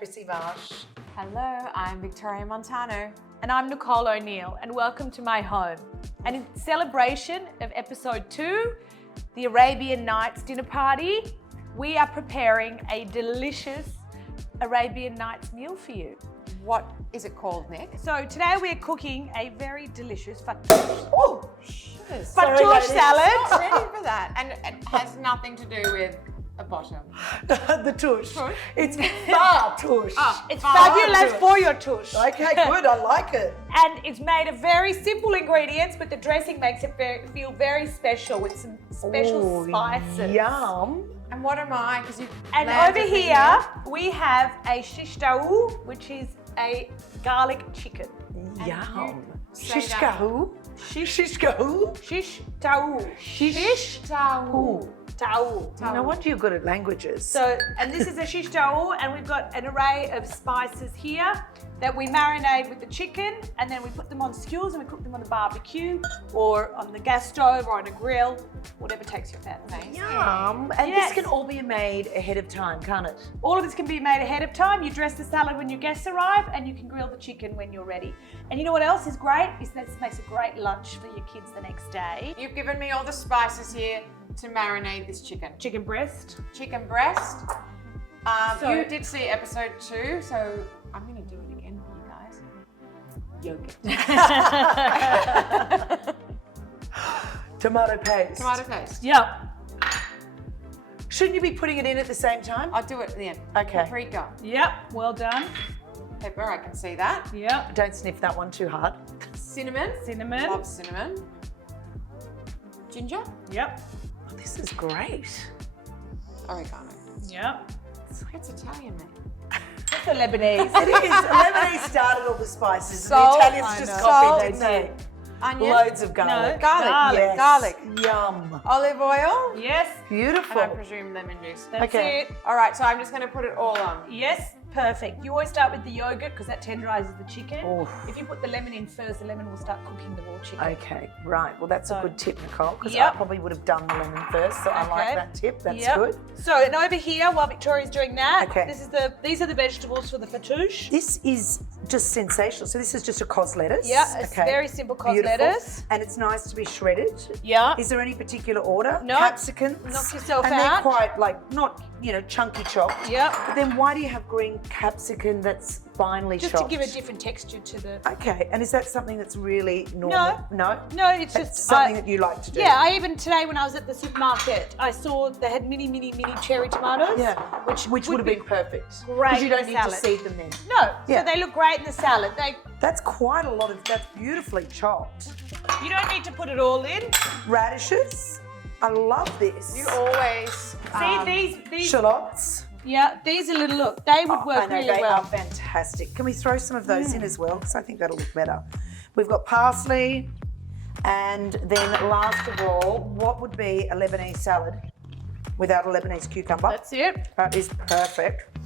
Krissy Marsh. Hello, I'm Victoria Montano. And I'm Nicole O'Neil, and welcome to my home. And in celebration of episode 2, the Arabian Nights dinner party, we are preparing a delicious Arabian Nights meal for you. What is it called, Nick? So today we're cooking a very delicious fattoush. Oh, shiz. Fattoush salad. Not ready for that. And it has nothing to do with a bottom. The tush. Tush? It's fattoush. It's fabulous for your tush. Okay, good. I like it. And it's made of very simple ingredients, but the dressing makes it feel very special with some special spices. Yum. And what am I? Because you. And over here we have a shish taouk, which is a garlic chicken. Yum. say Shish that. kahu. Shish kahu. Shish taouk. Shish taouk. Taouk. No wonder you're good at languages. So, and this is a shish taouk, and we've got an array of spices here that we marinate with the chicken, and then we put them on skewers and we cook them on the barbecue or on the gas stove or on a grill, whatever takes your fancy. Yum. And Yes. this can all be made ahead of time, can't it? All of this can be made ahead of time. You dress the salad when your guests arrive, and you can grill the chicken when you're ready. And you know what else is great? Is this makes a great lunch for your kids the next day. You've given me all the spices here to marinate this chicken. Chicken breast. Chicken breast. So- You did see episode 2, so I'm going to do it again for you guys. Yogurt. Tomato paste. Tomato paste. Yeah. Shouldn't you be putting it in at the same time? I'll do it at the end. Okay. Paprika. Yep. Well done. Pepper, I can see that. Yep. Don't sniff that one too hard. Cinnamon. Cinnamon. Love cinnamon. Ginger. Yep. Oh, this is great. Oregano. Yep. It's Italian, mate. It's a Lebanese. It is. Lebanese started all the spices, Salt, and the Italians I just know. copied, Salt. didn't they? Onion. Loads of garlic. No, Garlic. Yes. Garlic. Yum. Olive oil. Yes. And Beautiful. I presume lemon juice. That's Okay. it. All right, so I'm just going to put it all on. Yes. Perfect. You always start with the yogurt because that tenderizes the chicken. Oof. If you put the lemon in first, the lemon will start cooking the raw chicken. Okay, right. Well, that's a So- good tip, Nicole, because I Yep. probably would have done the lemon first, so I like Okay. that tip. That's Yep. good. So, and over here, while Victoria's doing that, Okay. these are the vegetables for the fattoush. This is just sensational. So this is just a cos lettuce. Yeah, it's very simple cos Beautiful. lettuce. And it's nice to be shredded. Yeah. Is there any particular order? No. Capsicums. Knock yourself and out. they're quite not, chunky chopped. Yep. But then why do you have green capsicum that's finely Just chopped? to give a different texture to the. Okay, and is that something that's really normal? No? No, it's That's just something that you like to do? Yeah, I even today when I was at the supermarket, I saw they had mini cherry tomatoes. Yeah, which would have been perfect. great Because you don't in need salad. to seed them then. No, Yeah. so they look great in the salad. That's quite a lot of, that's beautifully chopped. You don't need to put it all in. Radishes, I love this. You always. See these. Shallots. Yeah, these are little look. They would I work know, really they well. are fantastic. Can we throw some of those in as well? Because I think that'll look better. We've got parsley, and then last of all, what would be a Lebanese salad without a Lebanese cucumber? That's it. That is perfect.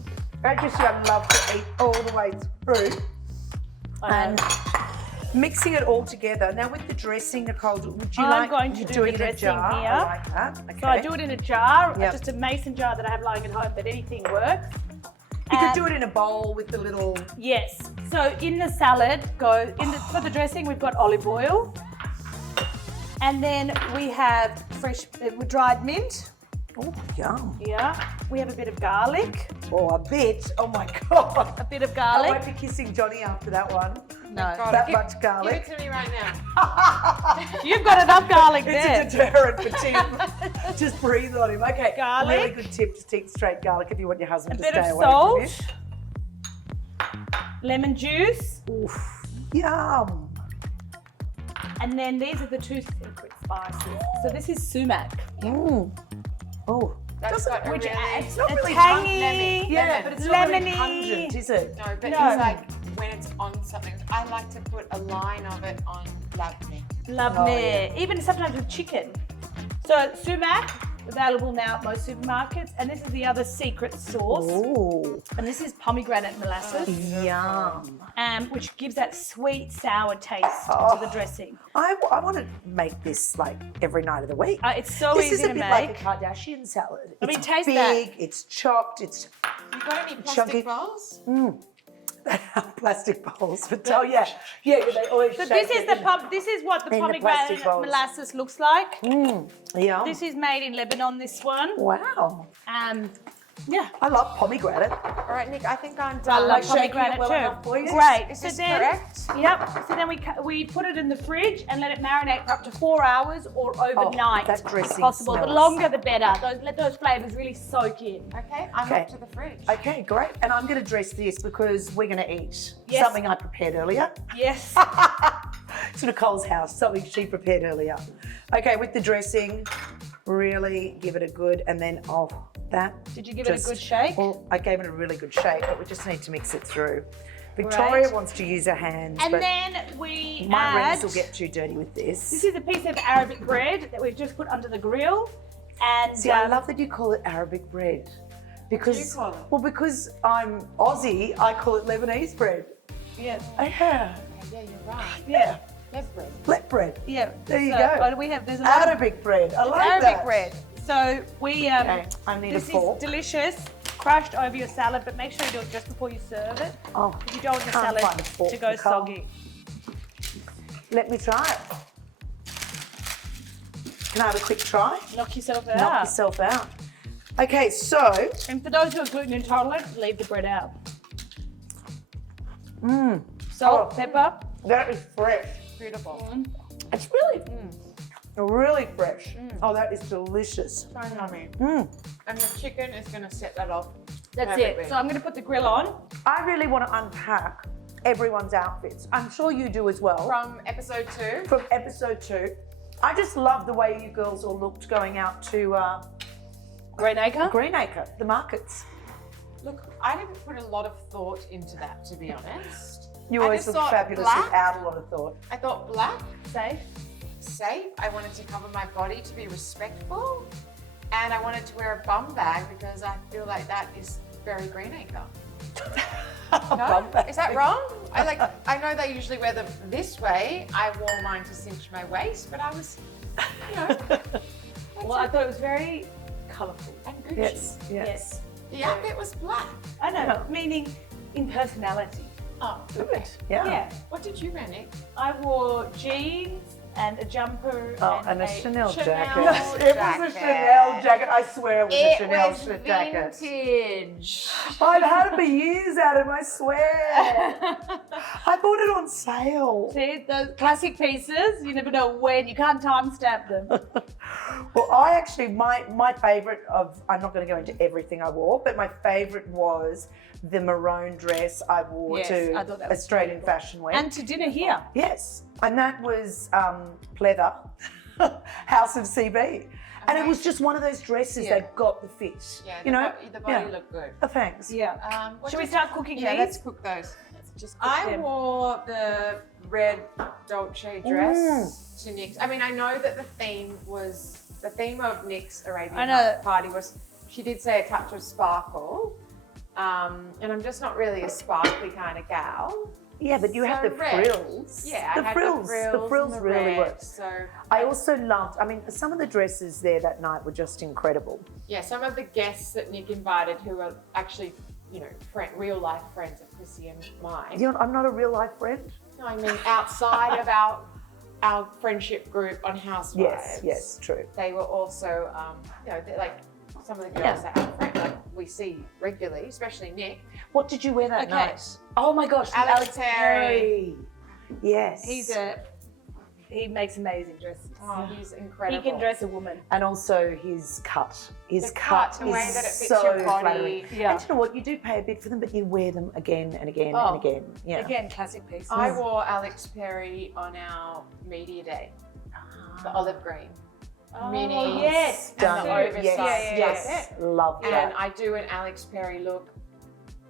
I just love to eat all the way through. And mixing it all together. Now with the dressing, Nicole, would you I'm like going to do it the in a dressing jar? here. I like that. Okay. So I do it in a jar, Yep. just a mason jar that I have lying at home, but anything works. You could do it in a bowl with the little. Yes. So in the salad, for the dressing, we've got olive oil. And then we have fresh dried mint. Oh, yum. Yeah. We have a bit of garlic. Oh, a bit. Oh my God. A bit of I garlic. won't be kissing Johnny after that one. No. God, That give- much garlic. Give it to me right now. You've got enough garlic there. It's a deterrent for Tim. Just breathe on him. Okay. Garlic. Really good tip to eat straight garlic if you want your husband A to bit stay of away salt. from Lemon juice. you. Oof. Yum. And then these are the two secret spices. So this is sumac. Mm. Oh. That's got a Which really. adds not a really tangy, lemon. Yeah, but it's not really lemony. pungent, is it? No, but No. it's like when it's on something. I like to put a line of it on labneh. Lovely. Oh, yeah. Even sometimes with chicken. So sumac, available now at most supermarkets. And this is the other secret sauce. Ooh. And this is pomegranate molasses, Yum. which gives that sweet, sour taste Oh. to the dressing. I want to make this like every night of the week. It's so This easy is a to bit make. like a Kardashian salad. I mean, It's taste big, that. it's chopped, it's You got any Chunky. plastic bowls? Plastic bowls, but yeah, they always. So shake this is it the in- this is what the in the plastic pomegranate bowls. molasses looks like. Yeah. This is made in Lebanon. This one. Wow. Yeah. I love pomegranate. All right, Nick, I think I'm I done. love shaking it pomegranate well too. enough for you? Great. Is So this then, correct? Yep. So then we put it in the fridge and let it marinate for up to 4 hours or overnight. that if dressing possible. The smells. longer the better. Let those flavors really soak in. Okay, I'm Okay. up to the fridge. Okay, great. And I'm going to dress this because we're going to eat Yes. something I prepared earlier. Yes. To Nicole's house, something she prepared earlier. Okay, with the dressing, really give it a good, and then that. Did you give it a good shake? Well, I gave it a really good shake, but we just need to mix it through. Victoria wants to use her hands, And but then we my add. rings will get too dirty with this. This is a piece of Arabic bread that we've just put under the grill, and See, I love that you call it Arabic bread. Because, What do you call it? Well, because I'm Aussie, I call it Lebanese bread. yeah, Yeah, Yeah, you're right. yeah. That's bread. Flat bread. yeah. There you So, go. But we have there's a lot of Arabic bread. I like Arabic that. bread. So we Okay, I need a this fork. is delicious, crushed over your salad, but make sure you do it just before you serve it. Oh, Because you don't want the Can't salad find a fork, to go Nicole. soggy. let me try it. Can I have a quick try? Knock yourself out. Knock yourself out. Okay, so, And for those who are gluten intolerant, leave the bread out. Salt, Oh. pepper. that is fresh. Beautiful. It's really fresh. Oh, that is delicious. So yummy. Mm. And the chicken is going to set that off. That's perfectly. it. So I'm going to put the grill on. I really want to unpack everyone's outfits. I'm sure you do as well. From episode 2. From episode 2. I just love the way you girls all looked going out to Greenacre. Greenacre, the markets. Look, I didn't put a lot of thought into that, to be honest. You I always just look thought fabulous black. without a lot of thought. I thought black, Safe. safe. I wanted to cover my body to be respectful. And I wanted to wear a bum bag because I feel like that is very Greenacre. No? Bum bag. Is that wrong? I know they usually wear them this way. I wore mine to cinch my waist, but I was, you know. Well, I thought it was very colourful. And Gucci. Yes. The outfit was black. I know, meaning in personality. Oh, Good. Yeah. Yeah. What did you wear, Nick? I wore jeans and a jumper Oh, and a Chanel jacket. Chanel It was a Chanel jacket. I swear it was a Chanel jacket. vintage. I've had it for years, Adam, I swear. I bought it on sale. See, those classic pieces, you never know when, you can't timestamp them. Well, I actually, my favourite I'm not going to go into everything I wore, but my favourite was the maroon dress I wore Yes, to I thought that was Australian Fashion Week. And to dinner here. Yes, and that was pleather, House of CB. And it was just one of those dresses Yeah. that got the fit. Yeah, you know? the body looked good. Oh, thanks. Yeah. What Should we did- start cooking Yeah, these? let's cook those. Just cook I them. wore the red Dolce dress to Nick's. I mean, I know that the theme of Nick's Arabian I know. Night Party was, she did say a touch of sparkle. And I'm just not really a sparkly kind of gal. Yeah, but you have So the red. frills. Yeah, the I had frills. the frills and the really red, worked. So I also loved, some of the dresses there that night were just incredible. yeah, some of the guests that Nick invited who are actually, you know, real life friends of Krissy and mine. You know, I'm not a real life friend. No, I mean outside of our friendship group on Housewives. Yes, true. They were also, you know, they're like some of the girls that have friends, like we see regularly, especially Nick. What did you wear that Okay. night? Oh my gosh, the Alex Perry. Yes. He makes amazing dresses. Oh, he's He incredible. can dress a woman. And also his cut. His The cut, cut, the way is that it fits so your body. flattering. Yeah. And you know what? You do pay a bit for them, but you wear them again and again Oh, and again. Yeah. Again, classic pieces. I wore Alex Perry on our media day, the olive green. Oh, minis yes. and the Stunning. oversized Yes. jacket. Love And that. I do an Alex Perry look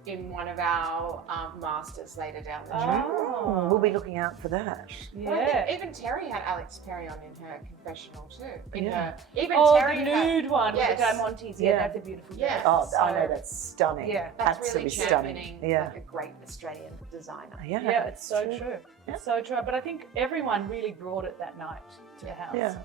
in one of our masters later down the track. Oh. We'll be looking out for that. But I Yeah. think even Terry had Alex Perry on in her confessional too. Yeah. Even Oh, Terry the had, nude one with Yes. the diamantes. Yeah, Yeah. that's a beautiful Yeah. dress. Oh, I So- know, that's stunning. Yeah. that's Absolutely really stunning. championing Yeah. like a great Australian designer. Yeah. Yeah, it's so True. true. Yeah. So true. But I think everyone really brought it that night to the house. Yeah.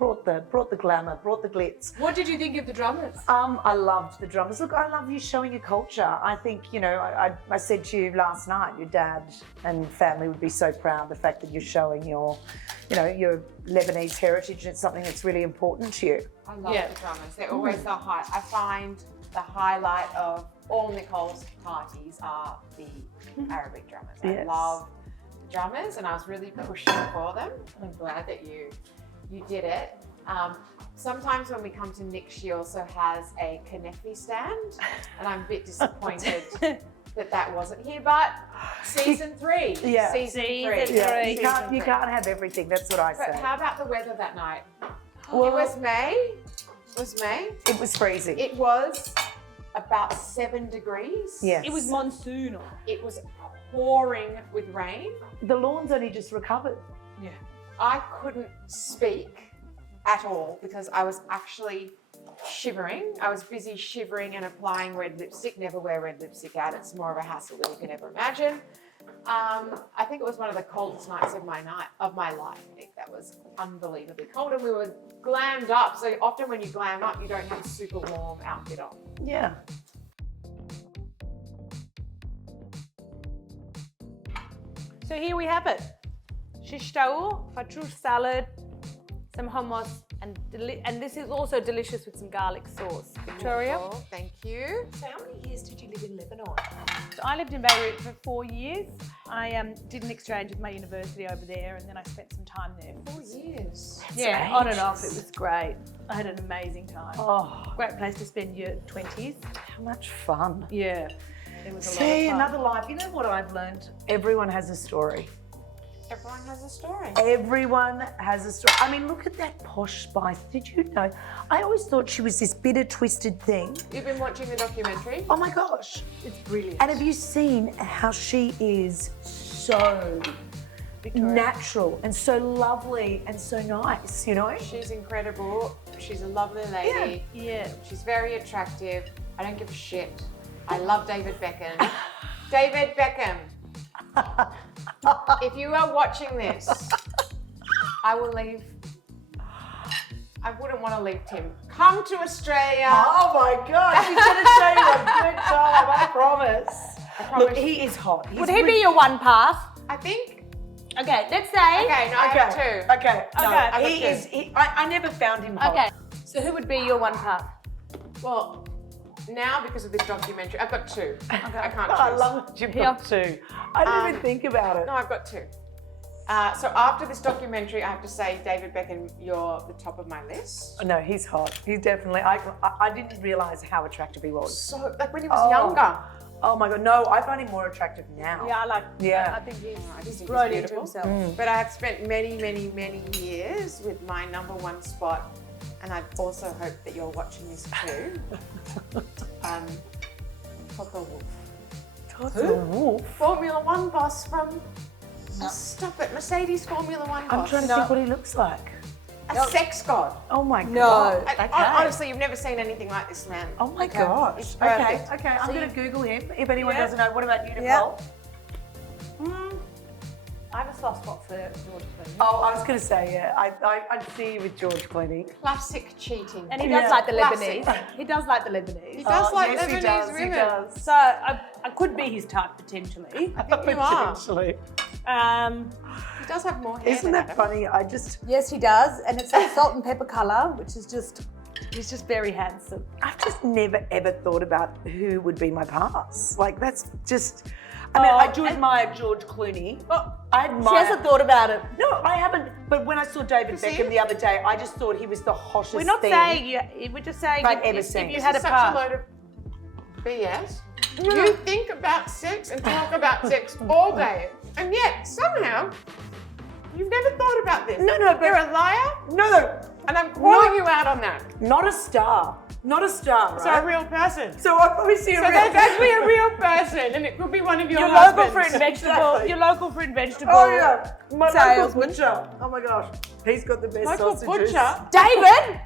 brought the glamour, brought the glitz. What did you think of the drummers? I loved the drummers. Look, I love you showing your culture. I think, I said to you last night, your dad and family would be so proud the fact that you're showing your Lebanese heritage. It's something that's really important to you. I love the drummers. They're always the high. I find the highlight of all Nicole's parties are the Arabic drummers. I love the drummers, and I was really pushing for them. I'm glad that you did it. Sometimes when we come to Nick, she also has a Kanefi stand, and I'm a bit disappointed that wasn't here. But season 3, season 3. Yeah. You can't have everything. That's what I say. But how about the weather that night? Well, it was May. It was freezing. It was about 7 degrees. Yes. It was monsoon. It was pouring with rain. The lawn's only just recovered. Yeah. I couldn't speak at all because I was actually shivering. I was busy shivering and applying red lipstick. Never wear red lipstick out. It's more of a hassle than you can ever imagine. I think it was one of the coldest nights of my life. I think that was unbelievably cold, and we were glammed up. So often when you glam up, you don't have a super warm outfit on. Yeah. So here we have it. Shish tawil, fatrouche salad, some hummus, and this is also delicious with some garlic sauce. Victoria? Wonderful. Thank you. So how many years did you live in Lebanon? So I lived in Beirut for 4 years. I did an exchange with my university over there, and then I spent some time there. 4 years. Yeah, on and off. It was great. I had an amazing time. Oh, Great place to spend your 20s. how much fun. Yeah. It was a lot See, of fun. another life. You know what I've learned? Everyone has a story. Everyone has a story. Everyone has a story. I mean, look at that posh spice. Did you know? I always thought she was this bitter, twisted thing. You've been watching the documentary? Oh my gosh. It's brilliant. And have you seen how she is so natural and so lovely and so nice, She's incredible. She's a lovely lady. Yeah. She's very attractive. I don't give a shit. I love David Beckham. David Beckham. If you are watching this, I will leave. I wouldn't want to leave Tim. Come to Australia. Oh my God, she's going to show you a good time, I promise. Look, he is hot. Would he be your one path? I think. Okay, let's say. Okay, no, I have 2. Okay. No, Okay. he is. I never found him hot. Okay. So who would be your one path? Well, now because of this documentary, I've got 2. I can't choose. I love that you've got 2. I didn't even think about it. No, I've got 2. So after this documentary, I have to say, David Beckham, you're the top of my list. No, he's hot. He's definitely. I didn't realise how attractive he was. So, like when he was younger. Oh my God, no, I find him more attractive now. Yeah, I like. Yeah. I think he's he's grown into beautiful. himself. But I have spent many, many, many years with my number 1 spot, and I also hope that you're watching this too. Toto Wolff. Toto Wolff? Formula 1 boss from. Stop it, Mercedes Formula 1 boss. I'm trying to think what he looks like. A sex god. Oh my God. And honestly, you've never seen anything like this man. Oh my gosh. It's Okay, perfect. I'm going to Google him. If anyone Yeah. doesn't know, what about you, Nicole? Yeah. I have a soft spot for George Clooney. Oh, I was going to say, yeah. I'd see you with George Clooney. Classic cheating. And he does Yeah. like the Classic. Lebanese. He does like the Lebanese. He does like yes, Lebanese he does, women. He does. So I could be his type potentially. I think you are. Potentially. He does have more hair Isn't than that Adam. funny? I just, Yes, he does, and it's that salt and pepper color, which is just. He's just very handsome. I've just never ever thought about who would be my pass. Like, that's just, I mean, I do admire George Clooney. Well, I she admire. hasn't thought about it. No, I haven't. But when I saw David Krissy? Beckham the other day, I just thought he was the hottest We're not thing. saying you. We're just saying I've if, ever if seen. you This had a is such path. a load of BS. You think about sex and talk about sex all day, and yet somehow you've never thought about this. No, but You're a liar, no, and I'm calling you out on that. not a star, not a star, So a right? real person. So I probably see a So real. there's actually a real person, and it could be one of your Your husbands. local fruit and vegetable. Exactly. Your local fruit and vegetable. Oh yeah, my local salesman. butcher. Oh my gosh, he's got the best Local sausages. butcher. David.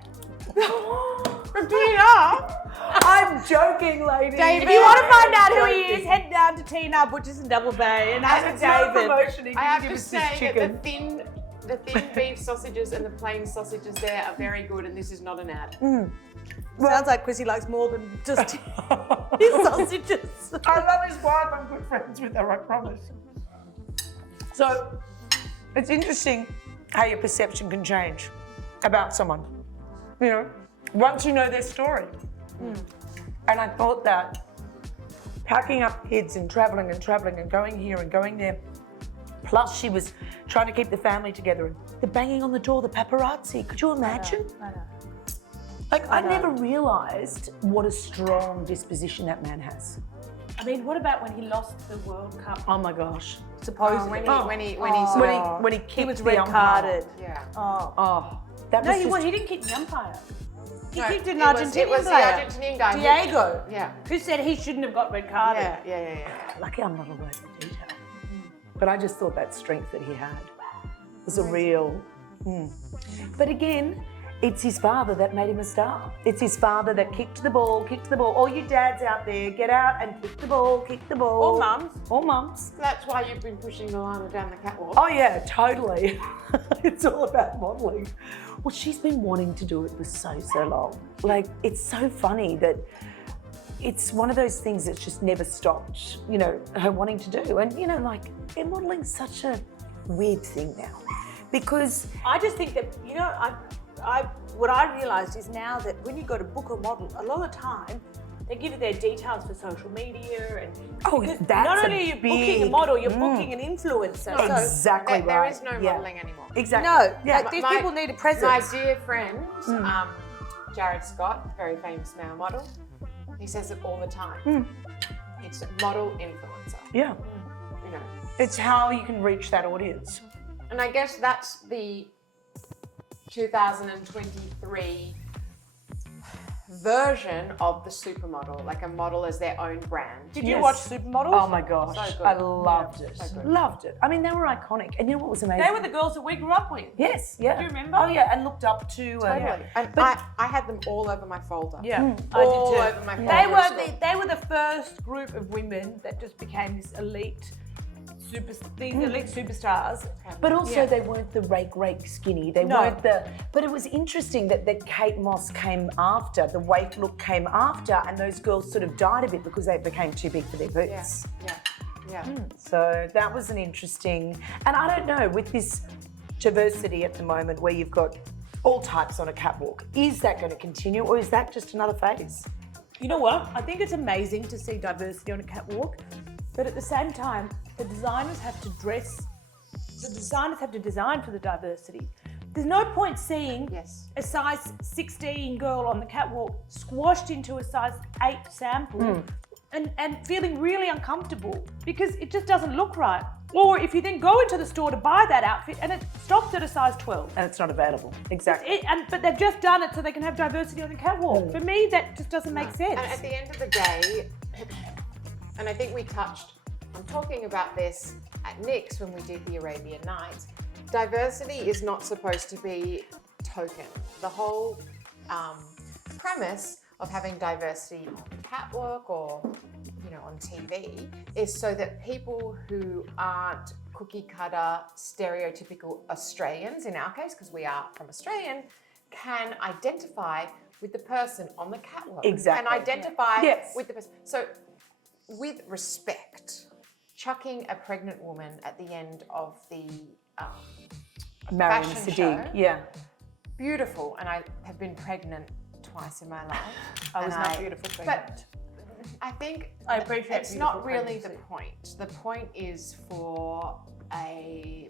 From TNR. I'm joking, lady. David. If you want to find out who I'm he is, joking. head down to Tina Butchers in Double Bay and ask It's for not a David. promotion. He I can have give to us say this that chicken. the thin the thin beef sausages and the plain sausages there are very good, and this is not an ad. Sounds like Krissy likes more than just his sausages. I love his wife. I'm good friends with her, I promise. So it's interesting how your perception can change about someone. You know, once you know their story. And I thought that packing up kids and traveling and going here and going there, plus she was trying to keep the family together, and the banging on the door, the paparazzi. Could you imagine? I know. Like, I never realised what a strong disposition that man has. I mean, what about when he lost the World Cup? Oh my gosh. Supposedly. When he When he was kicked red the umpire. carded. yeah. Oh, that No, was he, just, he didn't kick the umpire. He No, kicked an it was Argentinian the player. Argentinian guy. Diego. Yeah. Who said he shouldn't have got red carded. Yeah. lucky I'm not aware of the detail. But I just thought that strength that he had was a real. But again, it's his father that made him a star. It's his father that kicked the ball. All you dads out there, get out and kick the ball. Or mums. Or mums. That's why you've been pushing Milana down the catwalk. Oh yeah, totally. It's all about modelling. Well, she's been wanting to do it for so long. Like, it's so funny that it's one of those things that's just never stopped, you know, her wanting to do. And, you know, like, modeling's such a weird thing now. Because I just think that, you know, what I realised is now that when you go to book a model, a lot of the time they give you their details for social media, and because that's not only are you booking a model, you're booking an influencer. So, exactly There right. is no modelling anymore. Exactly. no, Yeah. like, these people need a presence. My dear friend, Jared Scott, very famous male model, he says it all the time. It's model influencer. Yeah. You know. It's how you can reach that audience. And I guess that's the 2023 version of the supermodel, like a model as their own brand. Did you watch Supermodels? Oh my gosh, So good. I loved it. So good. Loved it. I mean, they were iconic. And you know what was amazing? They were the girls that we grew up with. Yes, yeah. Do you remember? Oh yeah, and looked up to. Totally. And I had them all over my folder. Yeah, All I did too. over my They folder. they were the first group of women that just became this elite elite superstars. But also they weren't the rake skinny. They weren't the. But it was interesting that the Kate Moss came after, the waif look came after, and those girls sort of died a bit because they became too big for their boots. Yeah. So that was an interesting, and I don't know, with this diversity at the moment where you've got all types on a catwalk, is that going to continue, or is that just another phase? You know what? I think it's amazing to see diversity on a catwalk, but at the same time, the designers have to design for the diversity. There's no point seeing a size 16 girl on the catwalk squashed into a size 8 sample and feeling really uncomfortable because it just doesn't look right. Or if you then go into the store to buy that outfit and it stops at a size 12. And it's not available. Exactly. But they've just done it so they can have diversity on the catwalk. For me, that just doesn't make sense. And at the end of the day, and I think we touched on talking about this at Nick's when we did the Arabian Nights, diversity is not supposed to be token. The whole premise of having diversity on the catwalk or, you know, on TV is so that people who aren't cookie cutter, stereotypical Australians, in our case, because we are from Australian, can identify with the person on the catwalk. Exactly. Can identify Yes. with the person. So, with respect, chucking a pregnant woman at the end of the Mariam fashion Sadiq. show. Yeah. Beautiful, and I have been pregnant twice in my life. I was And not beautiful pregnant. But I think I appreciate it's not beautiful really pregnancy. the point. The point is for a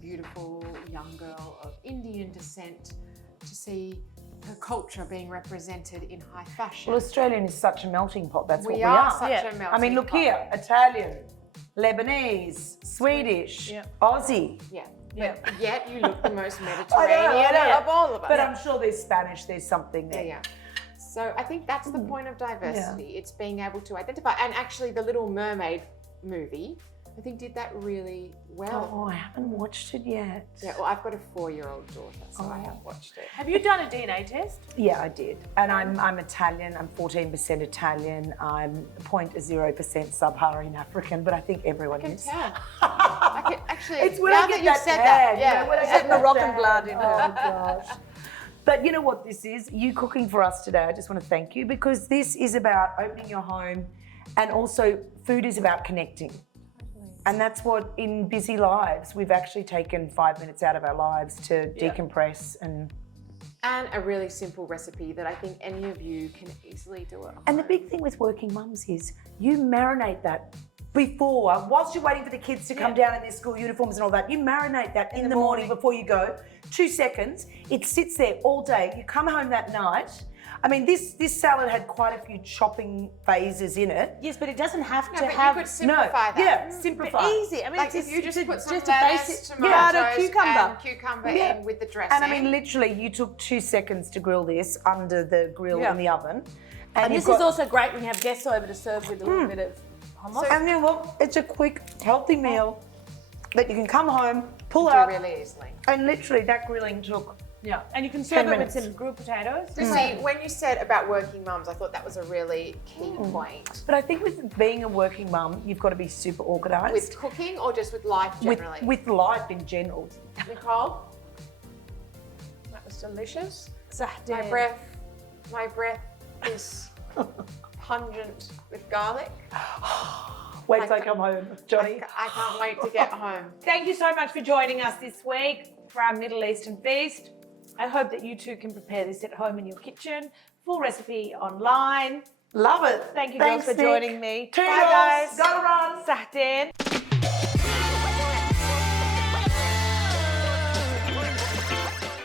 beautiful young girl of Indian descent to see her culture being represented in high fashion. Well, Australian is such a melting pot. That's what we are are. such Yeah. a melting I mean, look pot. here: Italian, Lebanese, Swedish, Yeah. Aussie. Yeah. Yeah. But yet you look the most I Mediterranean know. of all of us. But I'm sure there's Spanish. There's something there. Yeah. So I think that's the point of diversity. It's being able to identify. And actually, the Little Mermaid movie, I think, did that really well. Oh, I haven't watched it yet. Yeah, well, I've got a 4-year-old daughter, so I have watched it. Have you done a DNA test? Yeah, I did. And I'm Italian. I'm 14% Italian. I'm 0.0% Sub-Saharan African, but I think everyone I can is. tell. I Actually, It's when now I get you've that said tag, that, yeah. when I It's get like that Moroccan tag. blood in her. Oh gosh. But you know what this is? You cooking for us today, I just want to thank you because this is about opening your home and also food is about connecting. And that's what in busy lives, we've actually taken 5 minutes out of our lives to decompress and a really simple recipe that I think any of you can easily do at home. And the big thing with working mums is you marinate that before, whilst you're waiting for the kids to come down in their school uniforms and all that, you marinate that in the morning before you go. 2 seconds, it sits there all day. You come home that night. I mean, this salad had quite a few chopping phases in it. Yes, but it doesn't have to but have. you could simplify that. Yeah, simplify. Easy. I mean, Like it's if you just put some just lettuce, a basic tomatoes, cucumber. and cucumber in with the dressing. And I mean, literally, you took 2 seconds to grill this under the grill in the oven. And you've this is also great when you have guests over to serve with a little bit of hummus. And you know what? It's a quick, healthy meal that you can come home, pull do out, really easily. and literally that grilling took. Yeah, and you can serve 10 it with minutes. some grilled potatoes. So see, when you said about working mums, I thought that was a really key point. But I think with being a working mum, you've got to be super organised. With cooking or just with life generally? With life in general. Nicole? That was delicious. Sahdin. My breath is pungent with garlic. Wait till I come home, Johnny. I can't wait to get home. Thank you so much for joining us this week for our Middle Eastern feast. I hope that you too can prepare this at home in your kitchen. Full recipe online. Love it. Thank you Thanks, girls for Nick. joining me. Toodles. Bye guys. Gotta run. Sahdin.